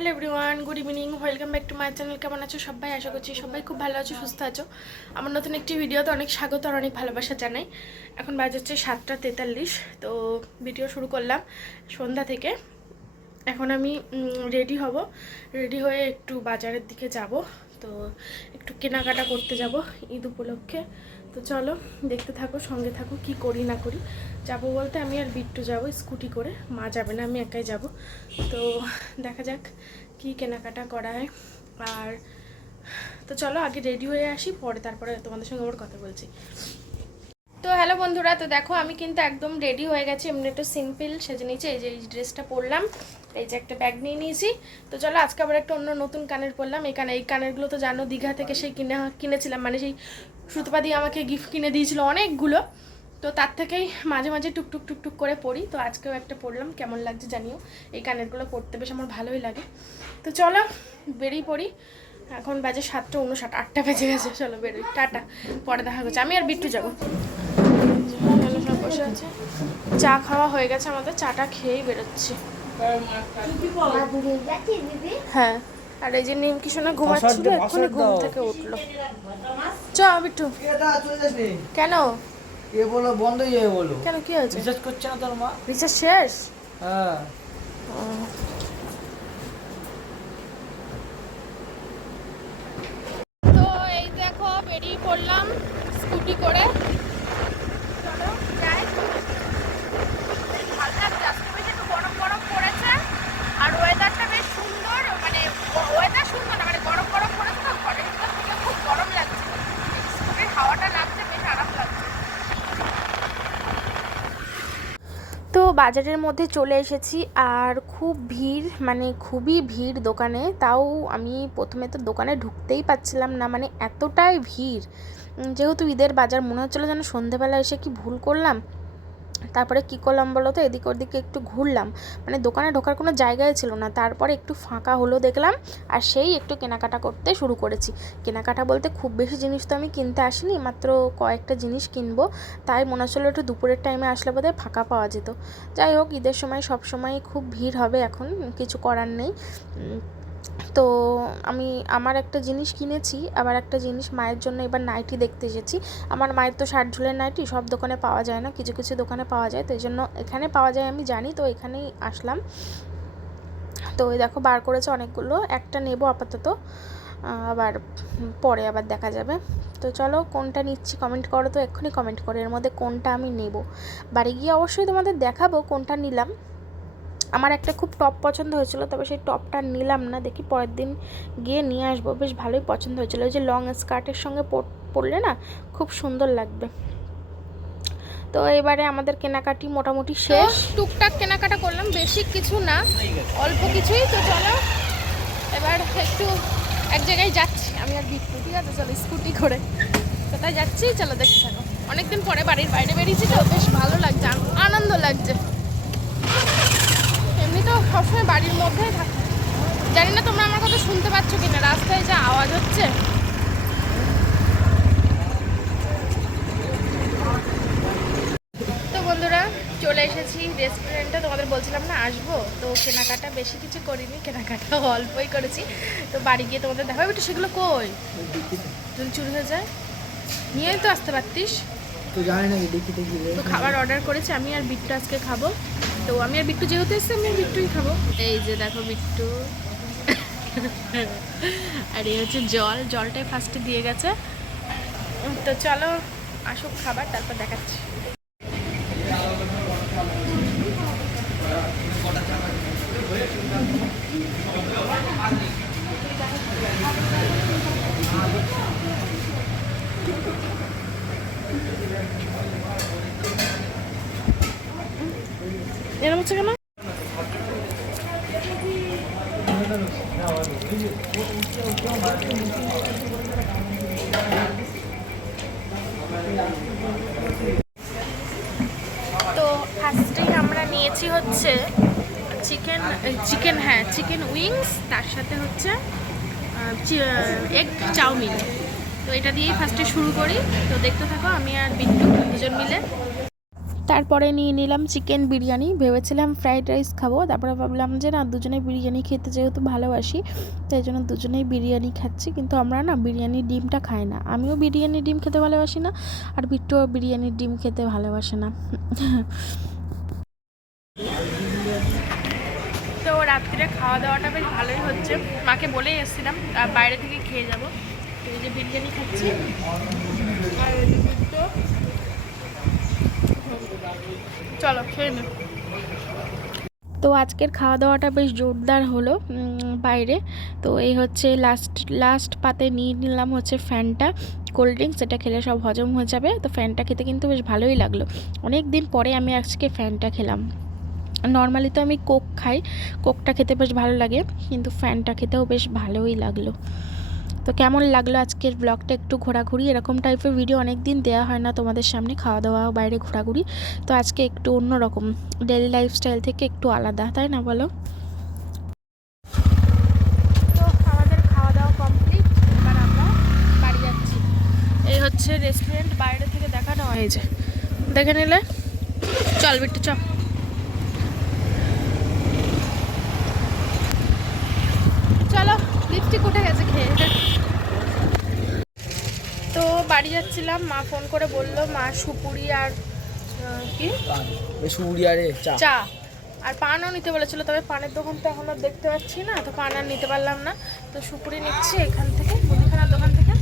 Hello everyone, good evening, welcome back to my channel. কেমন আছো সবাই? আশা করছি সবাই খুব ভালো আছো, সুস্থ আছো। আমার নতুন একটি ভিডিওতে অনেক স্বাগত আর অনেক ভালোবাসা জানাই। এখন বাজে হচ্ছে সাতটা তেতাল্লিশ, তো ভিডিও শুরু করলাম সন্ধ্যা থেকে। এখন আমি রেডি হব। রেডি হয়ে একটু বাজারের দিকে যাব। তো একটু কেনাকাটা করতে যাব ঈদ উপলক্ষে। তো চলো, দেখতে থাকো, সঙ্গে থাকো, কি করি না করি। যাব বলতে আমি আর বিট্টু যাব, স্কুটি করে। মা যাবে না, আমি একাই যাব। তো দেখা যাক কি কেনাকাটা করা হয়। আর তো চলো, আগে রেডি হয়ে আসি, পরে তারপরে তোমাদের সঙ্গে ওর কথা বলছি। তো হ্যালো বন্ধুরা, তো দেখো, আমি কিন্তু একদম রেডি হয়ে গেছি, এমনি একটু সিম্পল সেজে নিয়েছি, এই যে এই ড্রেসটা পরলাম, এই যে একটা ব্যাগ নিয়ে নিয়েছি। তো চলো, আজকে আবার একটা অন্য নতুন কানের পরলাম এই কানে এই কানেরগুলো তো জানো, দীঘা থেকে সেই কিনে, কিনেছিলাম মানে সেই সুতপা দিয়ে আমাকে গিফট কিনে দিয়েছিল অনেকগুলো। তো তার থেকেই মাঝে মাঝে টুকটুক টুকটুক করে পড়ি। তো আজকেও একটা পড়লাম, কেমন লাগছে জানিও। এই কানেরগুলো পড়তে বেশ আমার ভালোই লাগে। তো চলো, বেরিয়ে পড়ি। এখন বাজে সাতটা উনষাট, আটটা বেজে গেছে। চলো বেরোই। টাটা, পরে দেখা করছে আমি আর বিট্টু যাব। চা খাওয়া হয়ে গেছে আমাদের। চাটা খেয়েই বেরোচ্ছি। হ্যাঁ। আর এই যে নিমকি শোনা ঘুমাচ্ছিল এক্ষুনি ঘুম থেকে উঠল। চ বিট্টু। কেন? এ বলো বন্ধ হয়ে বলো। কেন কি হয়েছে? রিচার্জ করছে না তোর মা? রিচার্জ শেষ? হ্যাঁ। তো এই দেখো বেরিয়ে পড়লাম স্কুটি করে চলো যাই ভালো লাগছে আজকে বেশ একটু গরম গরম পড়েছে আর ওয়েদারটা বেশ সুন্দর মানে ওয়েদার সুন্দর না মানে গরম গরম পড়েছে তো ঘরের ভিতর থেকে খুব গরম লাগছে স্কুটির হাওয়াটা লাগছে বেশ আরাম লাগছে তো বাজারের মধ্যে চলে এসেছি আর খুব ভিড় মানে খুবই ভিড় দোকানে। তাও আমি প্রথমে তো দোকানে ঢুকতেই পাচ্ছিলাম না মানে এতটাই ভিড়। যেহেতু ঈদের বাজার মনে হচ্ছিল যেন সন্ধেবেলা এসে কি ভুল করলাম তারপরে কী করলাম বলো তো এদিক ওদিকে একটু ঘুরলাম। মানে দোকানে ঢোকার কোনো জায়গায় ছিল না। তারপরে একটু ফাঁকা হলো দেখলাম আর সেই একটু কেনাকাটা করতে শুরু করেছি। কেনাকাটা বলতে খুব বেশি জিনিস তো আমি কিনতে আসিনি, মাত্র কয়েকটা জিনিস কিনবো। তাই মনে হচ্ছিল একটু দুপুরের টাইমে আসলে বোধহয় ফাঁকা পাওয়া যেত। যাই হোক, ঈদের সময় সব সময় খুব ভিড় হবে এখন, কিছু করার নেই। তো আমি আমার একটা জিনিস কিনেছি, আবার একটা জিনিস মায়ের জন্য এবার নাইটি দেখতে এসেছি। আমার মায়ের তো ষাট ঝুলের নাইটি সব দোকানে পাওয়া যায় না, কিছু কিছু দোকানে পাওয়া যায়, তো এই জন্য এখানে পাওয়া যায় আমি জানি, তো এখানেই আসলাম। তো ওই দেখো, বার করেছে অনেকগুলো, একটা নেব আপাতত আবার পরে আবার দেখা যাবে। তো চলো, কোনটা নিচ্ছি কমেন্ট করো তো, এক্ষুনি কমেন্ট করো, এর মধ্যে কোনটা আমি নেব? বাড়ি গিয়ে অবশ্যই তোমাদের দেখাবো কোনটা নিলাম। আমার একটা খুব টপ পছন্দ হয়েছিল তবে সেই টপটা নিলাম না। দেখি পরের দিন গিয়ে নিয়ে আসব। বেশ ভালোই পছন্দ হয়েছিল। ওই যে লং স্কার্টের সঙ্গে পর- পরলে না খুব সুন্দর লাগবে। তো এবারে আমাদের কেনাকাটি মোটামুটি শেষ। টুকটাক কেনাকাটা করলাম বেশি কিছু না অল্প কিছুই। তো চলো এবার একটু এক জায়গায় যাচ্ছি। আমি আর বিট্টু ঠিক আছে? চলো স্কুটি করে। কোথায় যাচ্ছি? চলো দেখতে থাকো। অনেকদিন পরে বাড়ির বাইরে বেরিয়েছি তো বেশ ভালো লাগছে আনন্দ লাগছে। এমনি তো সবসময় বাড়ির মধ্যেই থাকি। জানি না তোমরা আমার কথা শুনতে পাচ্ছ কিনা রাস্তায় যা আওয়াজ হচ্ছে। তো বন্ধুরা চলে এসেছি রেস্টুরেন্টে তোমাদের বলছিলাম না আসব। তো কেনাকাটা বেশি কিছু করিনি কেনাকাটা অল্পই করেছি। তো বাড়ি গিয়ে তোমাদের দেখা একটু সেগুলো কই? যদি চুরি হয়ে যায়। নিয়েই তো আসতে পারতিস। তো জানি না তো খাবার অর্ডার করেছি আমি আর বিট্টু আজকে খাব। তো আমি আর বিট্টু যেহেতু এসেছি, আমি বিট্টুই খাব। এই যে দেখো বিট্টু। আর এই হচ্ছে জল। জলটাই ফার্স্টে দিয়ে গেছে। তো চলো, আসুক খাবার, তারপর দেখাচ্ছি। হচ্ছে কেন? তো ফার্স্টেই আমরা নিয়েছি হচ্ছে চিকেন চিকেন হ্যাঁ চিকেন উইংস, তার সাথে হচ্ছে এগ চাউমিন। তো এটা দিয়েই ফার্স্টে শুরু করি। তো দেখতে থাকো, আমি আর বিট্টু দুজন মিলে তারপরে নিয়ে নিলাম চিকেন বিরিয়ানি। ভেবেছিলাম ফ্রাইড রাইস খাব, তারপরে ভাবলাম যে না, দুজনে বিরিয়ানি খেতে যেহেতু ভালোবাসি, তাই জন্য দুজনেই বিরিয়ানি খাচ্ছি। কিন্তু আমরা না বিরিয়ানির ডিমটা খাই না। আমিও বিরিয়ানির ডিম খেতে ভালোবাসি না, আর বিট্টুও বিরিয়ানির ডিম খেতে ভালোবাসে না। তো রাত্রিরে খাওয়া দাওয়াটা বেশ ভালোই হচ্ছে। মাকে বলেই এসেছিলাম বাইরে থেকে খেয়ে যাব। এই যে বিরিয়ানি খাচ্ছি। আর। চলো, খেয়ে নে। তো আজকের খাওয়া দাওয়াটা বেশ জোরদার হলো বাইরে। তো এই হচ্ছে লাস্ট লাস্ট পাতে নিয়ে নিলাম হচ্ছে ফ্যানটা। কোল্ড ড্রিঙ্কস এটা খেলে সব হজম হয়ে যাবে। তো ফ্যানটা খেতে কিন্তু বেশ ভালোই লাগল। অনেক দিন পরে আমি আজকে ফ্যানটা খেলাম। নর্মালি তো আমি কোক খাই। কোকটা খেতে বেশ ভালো লাগে, কিন্তু ফ্যানটা খেতেও বেশ ভালোই লাগল। তো কেমন লাগল আজকের ব্লগটা একটু ঘোরাঘুরি, এরকম টাইপের ভিডিও অনেক দিন দেওয়া হয় না তোমাদের সামনে খাওয়া দাওয়া বাইরে ঘোরাঘুরি। তো আজকে একটু অন্যরকম ডেলি লাইফস্টাইল থেকে একটু আলাদা, তাই না বলো? হচ্ছে রেস্টুরেন্ট বাইরে থেকে দেখানো হয় যে। দেখে নিলে? চল বিট্টু, চল। চলো লিপস্টিক উঠে গেছে। বাড়ি যাচ্ছিলাম মা ফোন করে বলল মা সুপুরি আর কি? সুপুরি রে চা। চা। আর পানও নিতে বলেছিল তবে পানের দোকান তো এখন আর দেখতে পাচ্ছি না তো পান আর নিতে পারলাম না। তো সুপুরি নিচ্ছি এখান থেকে মুদিখানার দোকান থেকে।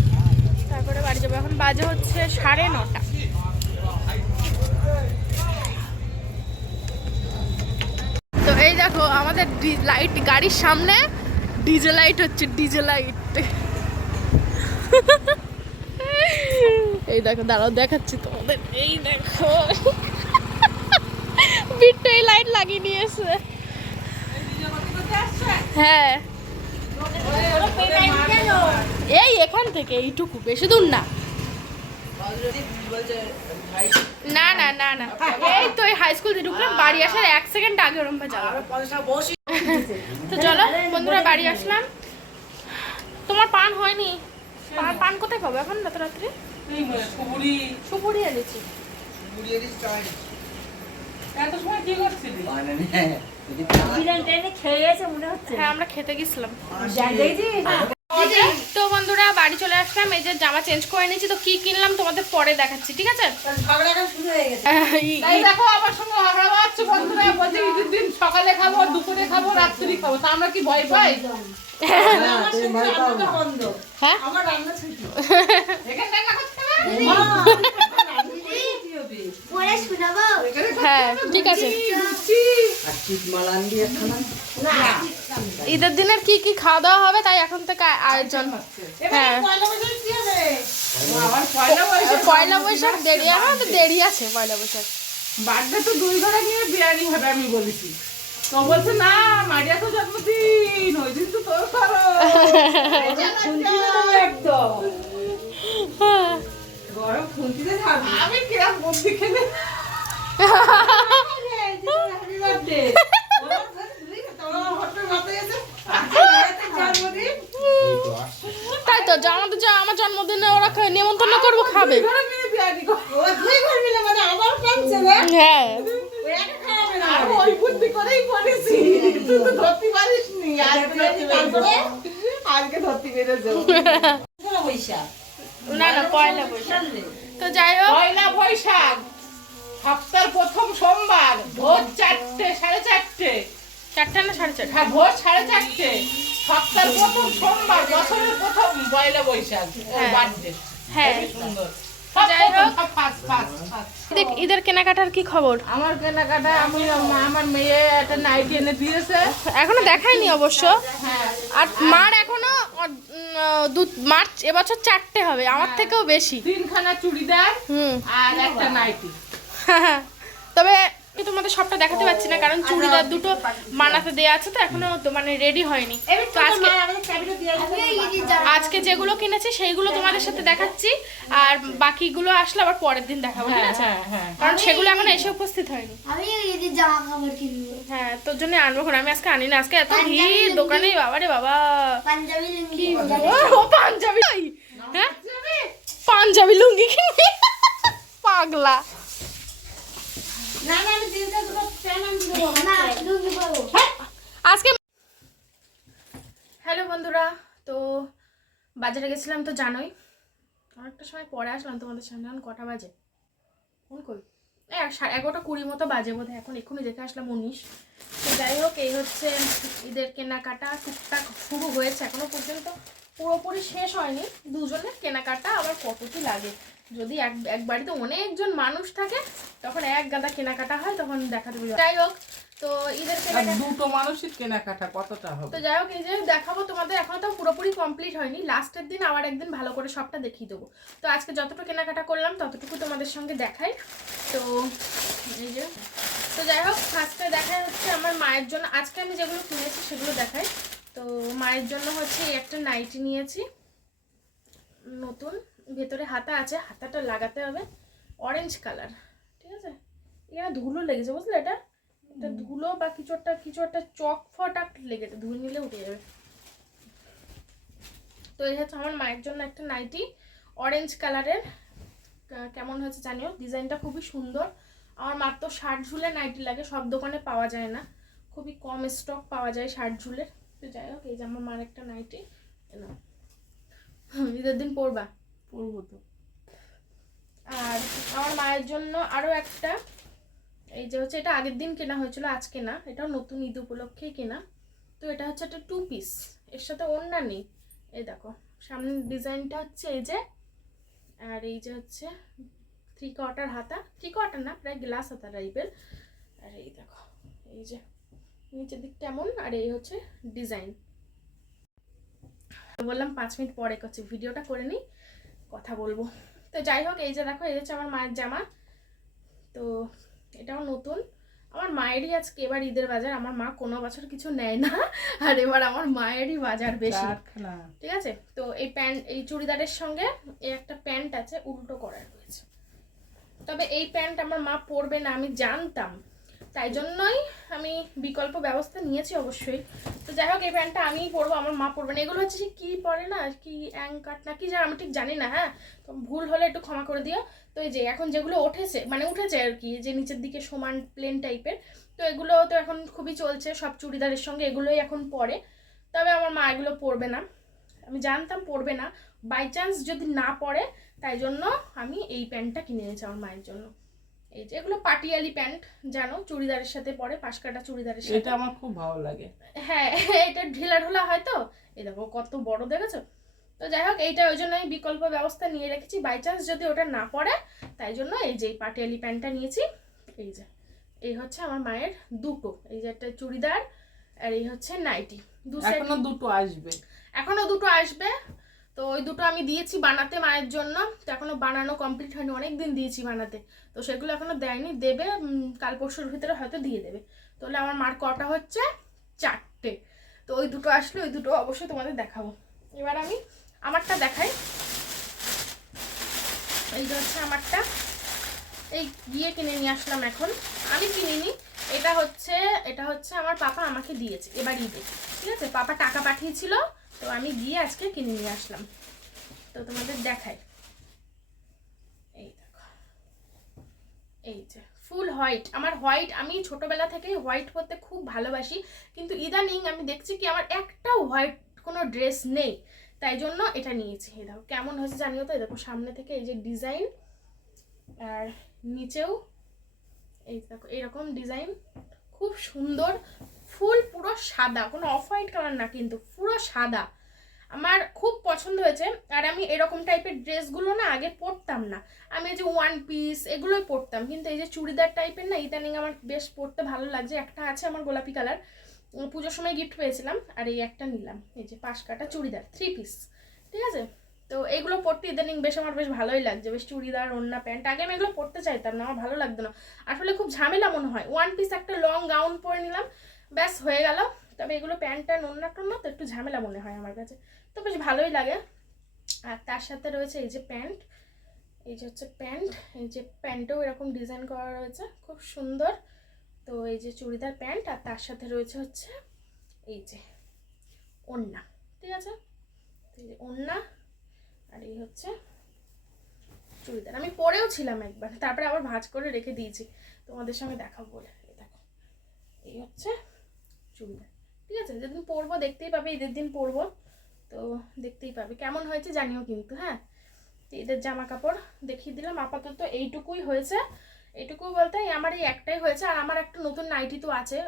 তারপরে বাড়ি যাব। এখন বাজে হচ্ছে সাড়ে নটা। তো এই দেখো আমাদের লাইট গাড়ির সামনে ডিজে লাইট হচ্ছে ডিজে লাইট। এই দেখো, দাঁড়াও, দেখাচ্ছি তোমাদের। এই দেখো। বিট্টু এই লাইট লাগিয়ে নিয়েছে। হ্যাঁ। এই এখান থেকে, এইটুকু, বেশি দূর না। না না না না। এই তো, এই হাই স্কুল ঢুকলাম, বাড়ি আসার এক সেকেন্ড আগে ওরম যাব। তো চলো, বন্ধুরা, বাড়ি আসলাম। তোমার পান হয়নি। পান কোথায় পাবো? এখন রাত রাত্রে? সুপুরি এনেছি। মনে হচ্ছে। হ্যাঁ আমরা খেতে গেছিলাম। দেখেছিস তো বন্ধুরা বাড়ি চলে আসলাম। এই যে জামা চেঞ্জ করে নিয়েছি তো কি কিনলাম তোমাদের পরে দেখাচ্ছি ঠিক আছে? ই- দেখো আমার সঙ্গে ঝগড়া বাড়ছে বন্ধুরা। বলছে ঈদের দিন সকালে খাব দুপুরে খাব রাত্রি খাব। তা আমরা কি ভয় পাই? হ্যাঁ। আমার রান্না ছুটি এখানে রান্না করতে হবে পরে শুনাবো হ্যাঁ ঠিক আছে। ঈদের দিনের কি কি খাওয়া দাওয়া হবে তাই এখন থেকে আয়োজন হ্যাঁ পয়লা বৈশাখ কি হবে? পয়লা বৈশাখ পয়লা বৈশাখ দেরি তো দেরি আছে পয়লা বৈশাখ। বার্থডে তো দুই ঘরে নিয়ে বিরিয়ানি হবে আমি বলেছি। তো বলছে না মারিয়া তো জন্মদিন ওই দিন তো তোর করো। একদম। আমি কিরম বুদ্ধি খেলে হ্যাপি বার্থডে তোমার হঠাৎ মাথায় এসে আজকে মায়ের জন্মদিন তাই তো যা আমাদের যা আমার জন্মদিনে ওরা খা- নেমন্তন্ন করব খাবে ঘরে নিয়ে বিরিয়ানি করো ও দুই ঘর মিলে মানে আমার কাঁদছে না হ্যাঁ ও একা খাওয়াবে না আর ওই বুদ্ধি করেই করেছি তুই তো ধরতে পারিস নি আজকে ধরতে তারপরে? পেরেছি। আজকে ধরতে পেরেছ পয়লা বৈশাখ না না পয়লা বৈশাখ। তো যাই হোক। পয়লা বৈশাখ সপ্তাহের প্রথম সোমবার ভোর চারটে সাড়ে চারটে। চারটে না সাড়ে চারটে? হ্যাঁ ভোর সাড়ে চারটে। সপ্তাহের প্রথম সোমবার বছরের প্রথম পয়লা বৈশাখ হ্যাঁ। বার্থডে হ্যাঁ। সুন্দর। ফার্স্ট ঈদের কেনাকাটার কি খবর? আমার কেনাকাটা আমি আমার মেয়ে একটা নাইটি এনে দিয়েছে। এখনও দেখায়নি অবশ্য। হ্যাঁ। আর মার এখনও দু মার্চ এবছর চারটে হবে আমার থেকেও বেশি। তিনখানা চুড়িদার হুম। আর একটা নাইটি তবে আমি তোমাদের সবটা দেখাতে পারছি না কারণ চুড়িদার দুটো বানাতে দেয়া আছে তো এখনও তো মানে রেডি হয়নি। তো আজকে আজকে যেগুলো কিনেছি সেইগুলো তোমাদের সাথে দেখাচ্ছি আর বাকিগুলো আসলে আবার পরের দিন দেখাবো ঠিক হ্যাঁ আছে? হ্যাঁ হ্যাঁ কারণ সেগুলো এখন এসে উপস্থিত হয়নি। আমি ঈদের জামা কাপড় কিনবো। হ্যাঁ তোর জন্য আনব আমি আজকে আনি না আজকে এত ভিড়। দোকানে বাবা। পাঞ্জাবি লুঙ্গি। ও পাঞ্জাবি। হ্যাঁ? পাঞ্জাবি লুঙ্গি কিনবি? পাগলা না না আমি দিনটা দুটো প্যান আমি দেবো না লুঙ্গি পাবো হ্যালো বন্ধুরা, তো বাজারে গেছিলাম তো জানোই। অনেকটা সময় পরে আসলাম তোমাদের সামনে, এখন কটা বাজে? এই এক সাড়ে এগারোটা কুড়ি মতো বাজে বোধ এখন এক্ষুনি দেখে আসলাম উনিশ। তো যাই হোক, এই হচ্ছে ঈদের কেনাকাটা টুকটাক শুরু হয়েছে এখনও পর্যন্ত। পুরোপুরি শেষ হয়নি, দুজনের কেনাকাটা আবার কত কি লাগে। যদি এক এক বাড়িতে অনেকজন মানুষ থাকে তখন এক গাদা কেনাকাটা হয় তখন দেখাতে পারবে যাই হোক তো ঈদের দুটো মানুষের কেনাকাটা কতটা হবে? তো যাই হোক এই যে দেখাবো তোমাদের এখনও তো পুরোপুরি কমপ্লিট হয়নি। লাস্টের দিন আবার একদিন ভালো করে সবটা দেখিয়ে দেবো। তো আজকে যতটুকু কেনাকাটা করলাম ততটুকু তোমাদের সঙ্গে দেখাই। তো এই যে তো যাই হোক ফার্স্টে দেখাই হচ্ছে আমার মায়ের জন্য। আজকে আমি যেগুলো কিনেছি সেগুলো দেখাই। তো মায়ের জন্য হচ্ছে একটা নাইটি নিয়েছি। নতুন। ভেতরে হাতা আছে হাতাটা লাগাতে হবে অরেঞ্জ কালার ঠিক আছে? এখানে ধুলো লেগেছে বুঝলে এটা? এটা ধুলো বা কিছু একটা কিছু একটা চক ফটাক লেগেছে ধুয়ে নিলে উঠে যাবে। তো এই হচ্ছে আমার মায়ের জন্য একটা নাইটি অরেঞ্জ কালারের কেমন হয়েছে জানিও? ডিজাইনটা খুবই সুন্দর। আমার মাত্র শার্ট ঝুলে নাইটি লাগে সব দোকানে পাওয়া যায় না। খুবই কম স্টক পাওয়া যায় শার্ট ঝুলের তো যাই হোক এই যে আমার মার একটা নাইটি এলাম ঈদের দিন পরবা। পড়ব তো। আর আমার মায়ের জন্য আরও একটা, এই যে হচ্ছে এটা আগের দিন কেনা হয়েছিল আজকে না এটাও নতুন ঈদ উপলক্ষেই কেনা। তো এটা হচ্ছে একটা টু পিস এর সাথে ওড়না এই দেখো সামনের ডিজাইনটা হচ্ছে এই যে, আর এই যে হচ্ছে থ্রি কোয়ার্টার হাতা। থ্রি কোয়ার্টার না, প্রায় গ্লাস হাতা টাইপের আর এই দেখো, এই যে, নিচের দিকটা এমন, আর এই হচ্ছে ডিজাইন বললাম পাঁচ মিনিট পরে করছি, ভিডিওটা করে নিই। কথা বলব। তো যাই হোক এই যে দেখো এই হচ্ছে আমার মায়ের জামা। তো এটাও নতুন। আমার মায়েরই আজকে এবার ঈদের বাজার। আমার মা কোনো বছর কিছু নেয় না। আর এবার আমার মায়েরই বাজার বেশি। ঠিক আছে? তো এই প্যান্ট এই চুড়িদারের সঙ্গে এই একটা প্যান্ট আছে উল্টো করা রয়েছে। তবে এই প্যান্ট আমার মা পরবে না আমি জানতাম। তাই জন্যই আমি বিকল্প ব্যবস্থা নিয়েছি অবশ্যই। তো যাই হোক, এই প্যান্টটা আমিই পরবো, আমার মা পরবে না। এগুলো হচ্ছে কী পরে না, কি অ্যাঙ্কাট না কি যা আমি ঠিক জানি না হ্যাঁ? তো ভুল হলে একটু ক্ষমা করে দিও। তো এই যে, এখন যেগুলো উঠেছে মানে উঠেছে আর কি যে নিচের দিকে সমান প্লেন টাইপের তো এগুলো তো এখন খুবই চলছে, সব চুড়িদারের সঙ্গে এগুলোই এখন পরে। তবে আমার মা এগুলো পরবে না। আমি জানতাম পরবে না। বাই চান্স যদি না পরে, তাই জন্য আমি এই প্যান্টটা কিনে এনেছি আমার মায়ের জন্য। এই যে এগুলো পাটিয়ালি প্যান্ট জানো? চুড়িদারের সাথে পরে পাশ কাটা চুড়িদারের সাথে। এটা আমার খুব ভালো লাগে। হ্যাঁ এটা ঢিলা ঢোলা হয় তো? এই দেখো কত বড় দেখেছ? তো যাই হোক এইটা ওই জন্য আমি বিকল্প ব্যবস্থা নিয়ে রেখেছি। বাই চান্স যদি ওটা না পড়ে তাই জন্য এই যে পাটিয়ালি প্যান্টটা নিয়েছি। এই যে এই হচ্ছে আমার মায়ের দুটো। এই যে একটা চুড়িদার আর এই হচ্ছে নাইটি। দু এখনও দুটো আসবে। এখনও দুটো আসবে। তো ওই দুটো আমি দিয়েছি বানাতে মায়ের জন্য। তো এখনও বানানো কমপ্লিট হয়নি অনেক দিন দিয়েছি বানাতে। তো সেগুলো এখনও দেয়নি, দেবে কাল পরশুর ভিতরে হয়তো দিয়ে দেবে। তাহলে আমার মার কটা হচ্ছে? চারটে। তো ওই দুটো আসলে ওই দুটো অবশ্যই তোমাদের দেখাবো। এবার আমি আমারটা দেখাই। এই হচ্ছে আমারটা। এই গিয়ে কিনে নিয়ে আসলাম এখন। আমি কিনিনি। এটা হচ্ছে এটা হচ্ছে আমার পাপা আমাকে দিয়েছে এবার ঈদে ঠিক আছে? পাপা টাকা পাঠিয়েছিল, তো আমি গিয়ে আজকে কিনে নিয়ে আসলাম। তো তোমাদের দেখাই। এই দেখো। এই যে ফুল হোয়াইট আমার হোয়াইট আমি ছোটবেলা থেকেই হোয়াইট পরতে খুব ভালোবাসি, কিন্তু ইদানিং আমি দেখছি কি আমার একটাও হোয়াইট কোনো ড্রেস নেই, তাই জন্য এটা নিয়েছি। এই দেখো, কেমন হয়েছে জানিও তো? দেখো, সামনে থেকে এই যে ডিজাইন আর নিচেও এই দেখো, এরকম ডিজাইন খুব সুন্দর, ফুল পুরো সাদা, কোনো অফ হোয়াইট কালার না কিন্তু, পুরো সাদা। আমার খুব পছন্দ হয়েছে, আর আমি এরকম টাইপের ড্রেসগুলো না আগে পরতাম না। আমি এই যে ওয়ান পিস এগুলোই পরতাম, কিন্তু এই যে চুড়িদার টাইপের না ইদানিং আমার বেশ পরতে ভালো লাগছে। একটা আছে আমার গোলাপি কালার পুজোর সময় গিফট পেয়েছিলাম, আর এই একটা নিলাম, এই যে পাশ কাটা চুড়িদার থ্রি পিস ঠিক আছে? তো এইগুলো পরতে ইদানিং বেশ আমার বেশ ভালোই লাগছে। বেশ চুড়িদার, ওড়না, প্যান্ট, আগে আমি এগুলো পরতে চাইতাম না, আমার ভালো লাগতো না। আসলে খুব ঝামেলা মনে হয়। ওয়ান পিস একটা লং গাউন পরে নিলাম, ব্যাস হয়ে গেল। তবে এগুলো প্যান্ট ট্যান্ট ওড়না টোড়না তো একটু ঝামেলা মনে হয় আমার কাছে। তো বেশ ভালোই লাগে। আর তার সাথে রয়েছে এই যে প্যান্ট, এই যে হচ্ছে প্যান্ট, এই যে প্যান্টেও এরকম ডিজাইন করা রয়েছে, খুব সুন্দর। তো এই যে চুড়িদার প্যান্ট, আর তার সাথে রয়েছে হচ্ছে এই যে ওড়না। ঠিক আছে? এই যে ওড়না আর এই হচ্ছে চুড়িদার। আমি পরেও ছিলাম একবার, তারপরে আবার ভাঁজ করে রেখে দিয়েছি। তোমাদের সঙ্গে দেখাবো বলে। দেখো, এই হচ্ছে চুড়িদার। ঠিক আছে, যেদিন পরবো দেখতেই পাবে, ঈদের দিন পরবো, তো দেখতেই পাবে। কেমন হয়েছে জানিও কিন্তু হ্যাঁ? ঈদের জামা কাপড় দেখিয়ে দিলাম। আপাতত এইটুকুই হয়েছে। এইটুকু বলতে আমার এই একটাই হয়েছে, আর আমার একটা নতুন নাইটি তো আছে।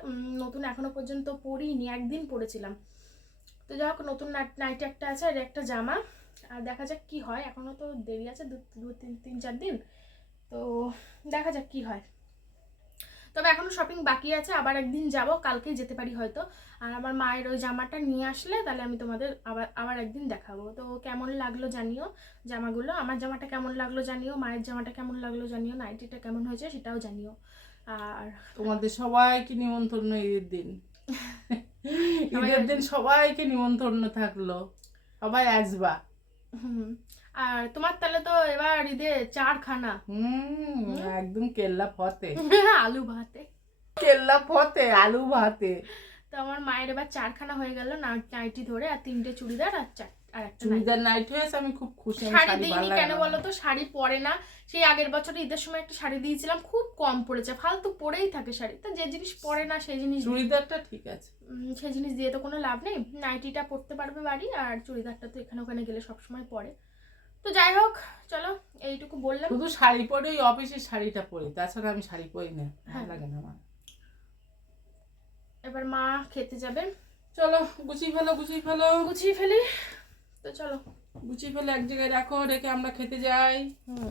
নতুন এখনও পর্যন্ত পরিনি, একদিন পরেছিলাম। তো যাই হোক, নতুন নাইটি একটা আছে, আর একটা জামা। আর দেখা যাক কি হয়। এখনও তো দেরি আছে দু দু তিন তিন চার দিন। তো দেখা যাক কি হয়। তবে এখনও শপিং বাকি আছে আবার একদিন যাব কালকেই যেতে পারি হয়তো। আর আমার মায়ের ওই জামাটা নিয়ে আসলে তাহলে আমি তোমাদের আবার আবার একদিন দেখাবো। তো কেমন লাগল জানিও জামাগুলো। আমার জামাটা কেমন লাগল জানিও মায়ের জামাটা কেমন লাগল জানিও নাইটিটা কেমন হয়েছে সেটাও জানিও। আর তোমাদের সবাইকে নিমন্ত্রণ ঈদের দিন। ঈদের দিন সবাইকে নিমন্ত্রণ থাকল। সবাই আসবা। আর তোমার তাহলে তো এবার ঈদে চারখানা। হুম একদম কেল্লা ফতে। আলু ভাতে। কেল্লা ফতে আলু ভাতে। তো আমার মায়ের এবার চারখানা হয়ে গেল না নাইটি ধরে আর তিনটে চুড়িদার আর চার আর একটা নাইটি। চুড়িদার নাইট হয়েছে আমি খুব খুশি শাড়ি দিইনি কেন বলো তো শাড়ি পরে না সেই আগের বছর ঈদের সময় একটা শাড়ি দিয়েছিলাম খুব কম পড়েছে ফালতু পরেই থাকে শাড়ি। তো যে জিনিস পরে না সেই জিনিস চুড়িদারটা ঠিক আছে। সেই জিনিস দিয়ে তো কোনো লাভ নেই। নাইটিটা পরতে পারবে বাড়ি আর চুড়িদারটা তো এখানে ওখানে গেলে সবসময় পরে। তো যাই হোক চলো এইটুকু বললাম। শুধু শাড়ি পরে ওই অফিসের শাড়িটা পরি তাছাড়া আমি শাড়ি পরি না ভালো হ্যাঁ। লাগে না আমার। এবার মা খেতে যাবে। চলো গুছিয়ে ফেলো গুছিয়ে ফেলো। গুছিয়ে ফেলি। তো চলো। গুছিয়ে ফেলে এক জায়গায় রাখো রেখে আমরা খেতে যাই। হুম।